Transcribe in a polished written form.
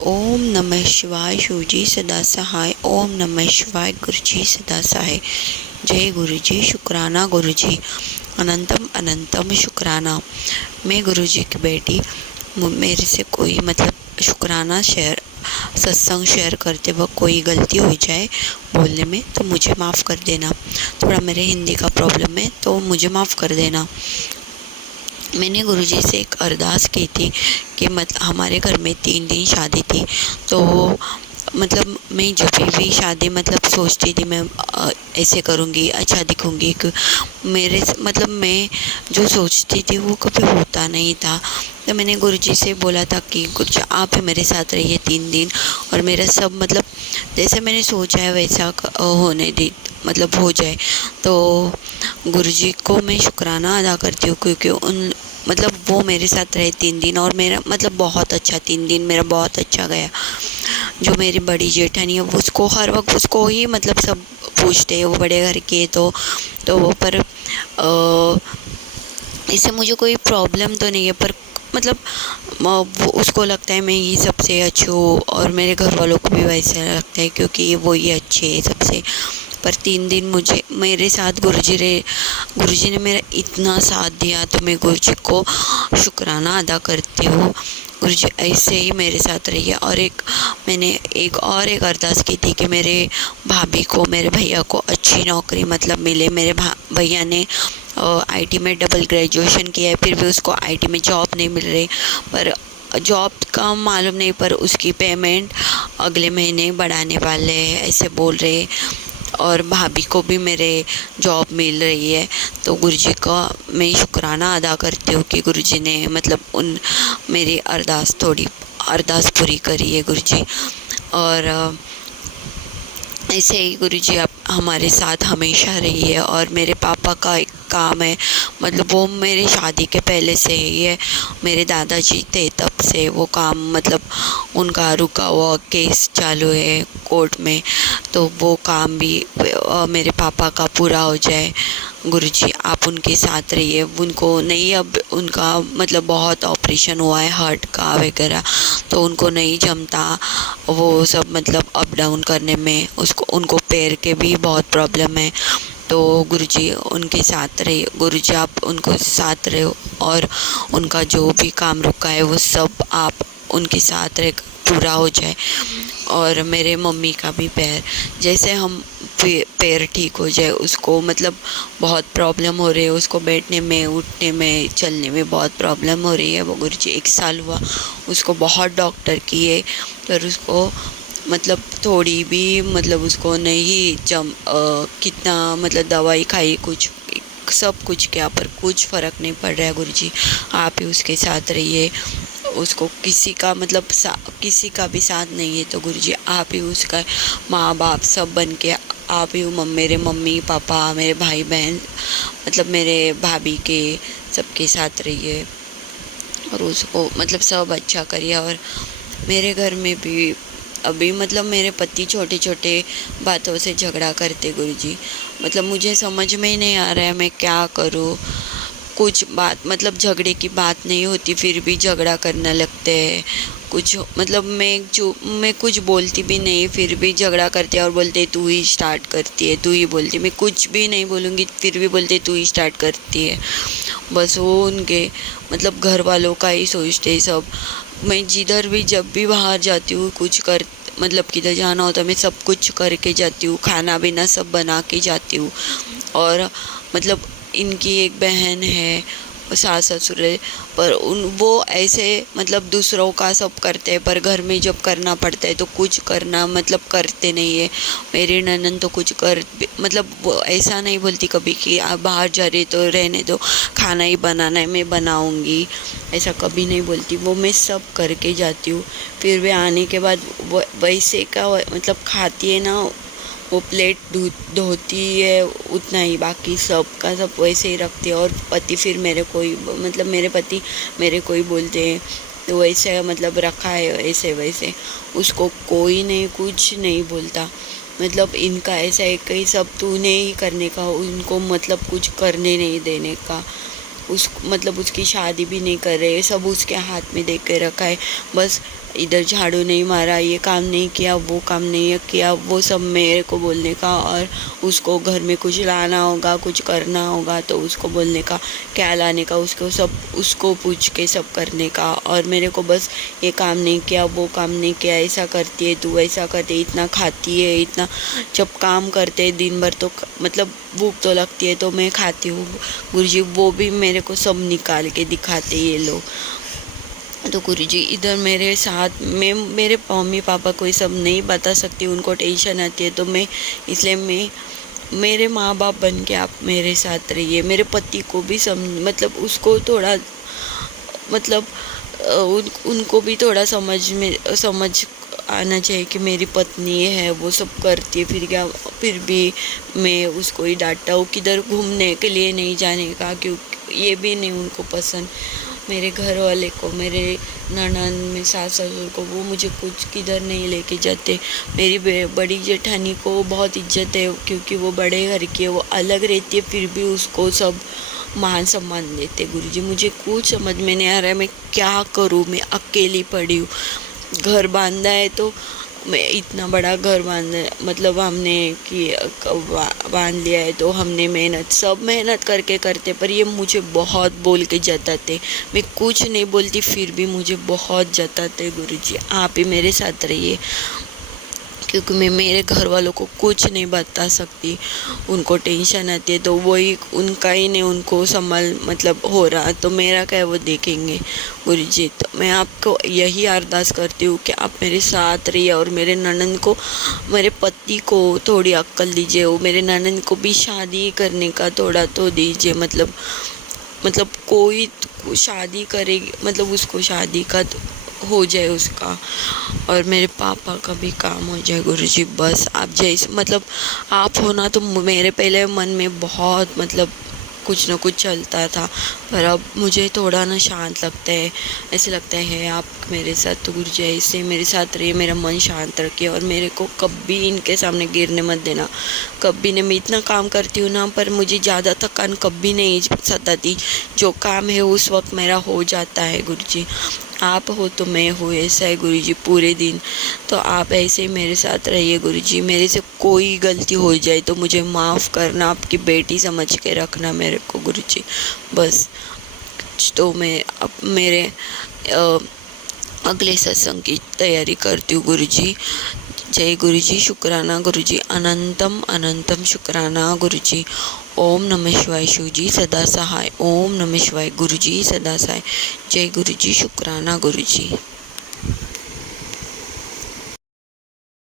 ओम नमः शिवाय शिवजी सदा सहाय। ओम नमः शिवाय गुरुजी सदा सहाय। जय गुरुजी, शुक्राना गुरुजी, अनंतम अनंतम शुक्राना। मैं गुरुजी की बेटी, मेरे से कोई शुक्राना शेयर सत्संग शेयर करते वक्त कोई गलती हो जाए बोलने में तो मुझे माफ़ कर देना। थोड़ा मेरे हिंदी का प्रॉब्लम है तो मुझे माफ़ कर देना। मैंने गुरुजी से एक अरदास की थी कि हमारे घर में 3 दिन शादी थी, तो मैं जब भी शादी सोचती थी मैं ऐसे करूँगी, अच्छा दिखूँगी। मेरे मैं जो सोचती थी वो कभी होता नहीं था। तो मैंने गुरुजी से बोला था कि गुरुजी आप ही मेरे साथ रहिए 3 दिन, और मेरा सब जैसे मैंने सोचा है वैसा होने दी हो जाए। तो गुरुजी को मैं शुक्राना अदा करती हूँ, क्योंकि उन वो मेरे साथ रहे 3 दिन, और मेरा बहुत अच्छा 3 दिन मेरा बहुत अच्छा गया। जो मेरी बड़ी जेठानी है उसको हर वक्त उसको ही सब पूछते हैं, वो बड़े घर की है तो वो पर इससे मुझे कोई प्रॉब्लम तो नहीं है, पर वो उसको लगता है मैं ही सबसे अच्छी हूँ, और मेरे घर वालों को भी वैसा लगता है क्योंकि वो ही अच्छे है सबसे। पर 3 दिन मुझे मेरे साथ गुरुजी ने मेरा इतना साथ दिया, तो मैं गुरुजी को शुक्राना अदा करती हूँ। गुरुजी ऐसे ही मेरे साथ रहिए। और मैंने एक अरदास की थी कि मेरे भाभी को, मेरे भैया को अच्छी नौकरी मिले। मेरे भैया ने आईटी में डबल ग्रेजुएशन किया है, फिर भी उसको आईटी में जॉब नहीं मिल रही। पर जॉब का मालूम नहीं, पर उसकी पेमेंट अगले महीने बढ़ाने वाले हैं ऐसे बोल रहे। और भाभी को भी मेरे जॉब मिल रही है। तो गुरुजी का मैं शुक्राना अदा करती हूँ कि गुरुजी ने उन मेरी अरदास पूरी करी है गुरुजी। और ऐसे ही गुरुजी आप हमारे साथ हमेशा रहिए। और मेरे पापा का एक काम है, वो मेरे शादी के पहले से ही है, मेरे दादाजी थे तब से वो काम उनका रुका हुआ केस चालू है कोर्ट में, तो वो काम भी मेरे पापा का पूरा हो जाए। गुरुजी आप उनके साथ रहिए। उनको नहीं, अब उनका बहुत ऑपरेशन हुआ है हार्ट का वगैरह, तो उनको नहीं जमता वो सब अप डाउन करने में। उनको पैर के भी बहुत प्रॉब्लम है। तो गुरुजी उनके साथ रहे, गुरुजी आप उनको साथ रहे, और उनका जो भी काम रुका है वो सब आप उनके साथ रह पूरा हो जाए। और मेरे मम्मी का भी पैर, जैसे हम पैर ठीक हो जाए, उसको बहुत प्रॉब्लम हो रही है, उसको बैठने में, उठने में, चलने में बहुत प्रॉब्लम हो रही है। वो गुरुजी 1 साल हुआ उसको बहुत डॉक्टर किए, पर उसको थोड़ी भी उसको नहीं कितना दवाई खाई, कुछ सब कुछ किया, पर कुछ फ़र्क नहीं पड़ रहा है। गुरुजी आप ही उसके साथ रहिए। उसको किसी का किसी का भी साथ नहीं है, तो गुरुजी आप ही उसका माँ बाप सब बन के आप ही मेरे मम्मी पापा, मेरे भाई बहन, मेरे भाभी के सबके साथ रहिए, और उसको सब अच्छा करिए। और मेरे घर में भी अभी मेरे पति छोटे छोटे बातों से झगड़ा करते गुरुजी। मुझे समझ में ही नहीं आ रहा है मैं क्या करूँ। कुछ बात झगड़े की बात नहीं होती, फिर भी झगड़ा करने लगते हैं। कुछ मैं कुछ बोलती भी नहीं, फिर भी झगड़ा करते हैं और बोलते तू ही स्टार्ट करती है, तू ही बोलती। मैं कुछ भी नहीं बोलूँगी फिर भी बोलते तू ही स्टार्ट करती है। बस वो उनके घर वालों का ही सोचते सब। मैं जिधर भी जब भी बाहर जाती हूँ कुछ कर किधर जाना होता है, मैं सब कुछ करके जाती हूँ, खाना पीना सब बना के जाती हूँ। और इनकी एक बहन है, सास ससुर है, पर वो ऐसे दूसरों का सब करते हैं, पर घर में जब करना पड़ता है तो कुछ करना करते नहीं है। मेरी ननद तो कुछ कर वो ऐसा नहीं बोलती कभी कि आप बाहर जा रहे तो रहने दो, खाना ही बनाना है मैं बनाऊंगी, ऐसा कभी नहीं बोलती। वो मैं सब करके जाती हूँ, फिर वे आने के बाद वो वैसे का खाती है ना, वो प्लेट धोती है उतना ही, बाकी सब का सब वैसे ही रखती है। और पति फिर मेरे पति मेरे को ही बोलते हैं तो वैसे रखा है ऐसे वैसे, उसको कोई नहीं कुछ नहीं बोलता। इनका ऐसा है कि सब तूने ही करने का, उनको कुछ करने नहीं देने का। उसकी शादी भी नहीं कर रहे, सब उसके हाथ में दे के रखा है। बस इधर झाड़ू नहीं मारा, ये काम नहीं किया, वो काम नहीं किया, वो सब मेरे को बोलने का। और उसको घर में कुछ लाना होगा, कुछ करना होगा तो उसको बोलने का क्या लाने का, उसको पूछ के सब करने का। और मेरे को बस ये काम नहीं किया, वो काम नहीं किया, ऐसा करती है तू, ऐसा करती है, इतना खाती है, इतना। जब काम करते हैं दिन भर तो मतलब भूख तो लगती है तो मैं खाती हूँ गुरुजी, वो भी मेरे को सब निकाल के दिखाते ये लोग। तो गुरुजी इधर मेरे साथ मैं मेरे मम्मी पापा को ये सब नहीं बता सकती, उनको टेंशन आती है, तो मैं इसलिए मेरे माँ बाप बन के आप मेरे साथ रहिए। मेरे पति को भी मतलब उसको थोड़ा मतलब उनको भी थोड़ा समझ आना चाहिए कि मेरी पत्नी है, वो सब करती है, फिर भी मैं उसको ही डांटता हूँ किधर घूमने के लिए नहीं जाने का, क्योंकि ये भी नहीं उनको पसंद। मेरे घर वाले को, मेरे ननद में सास ससुर को, वो मुझे कुछ किधर नहीं लेके जाते। मेरी बड़ी जेठानी को बहुत इज्जत है क्योंकि वो बड़े घर की है, वो अलग रहती है, फिर भी उसको सब मान सम्मान देते। गुरुजी मुझे कुछ समझ में नहीं आ रहा है, मैं क्या करूँ, मैं अकेली पड़ी हूँ। घर बांधा है तो मैं इतना बड़ा घर मतलब हमने कि बांध लिया है तो हमने सब मेहनत करके करते, पर ये मुझे बहुत बोल के जताते। मैं कुछ नहीं बोलती फिर भी मुझे बहुत जताते। गुरुजी आप ही मेरे साथ रहिए, क्योंकि मैं मेरे घर वालों को कुछ नहीं बता सकती, उनको टेंशन आती है तो वही उनका ही नहीं उनको मतलब हो रहा तो मेरा क्या वो देखेंगे। गुरुजी तो मैं आपको यही अरदास करती हूँ कि आप मेरे साथ रहिए और मेरे ननद को, मेरे पति को थोड़ी अक्ल दीजिए, वो मेरे ननद को भी शादी करने का थोड़ा तो दीजिए। मतलब कोई शादी करेगी, मतलब उसको शादी का हो जाए उसका, और मेरे पापा का भी काम हो जाए। गुरुजी बस आप जैसे मतलब आप हो ना, तो मेरे पहले मन में बहुत मतलब कुछ ना कुछ चलता था, पर अब मुझे थोड़ा ना शांत लगता है। ऐसे लगता है आप मेरे साथ, तो गुरुजी ऐसे मेरे साथ रहिए, मेरा मन शांत रखिए और मेरे को कभी इनके सामने गिरने मत देना। कभी नहीं, मैं इतना काम करती हूँ ना, पर मुझे ज़्यादा थकान कभी नहीं सताती। जो काम है उस वक्त मेरा हो जाता है। गुरुजी आप हो तो मैं हूँ, ऐसा है गुरुजी पूरे दिन। तो आप ऐसे ही मेरे साथ रहिए गुरुजी। मेरे से कोई गलती हो जाए तो मुझे माफ़ करना, आपकी बेटी समझ के रखना मेरे को गुरुजी बस। तो मैं अब मेरे अगले सत्संग की तैयारी करती हूँ गुरुजी। जय गुरुजी, शुक्राना गुरुजी, अनंतम अनंतम शुक्राना गुरुजी। ओम नमः शिवाय, शिवजी सदा सहाय। ओम नमः शिवाय, गुरुजी सदा सहाय। जय गुरुजी, शुक्राना गुरुजी।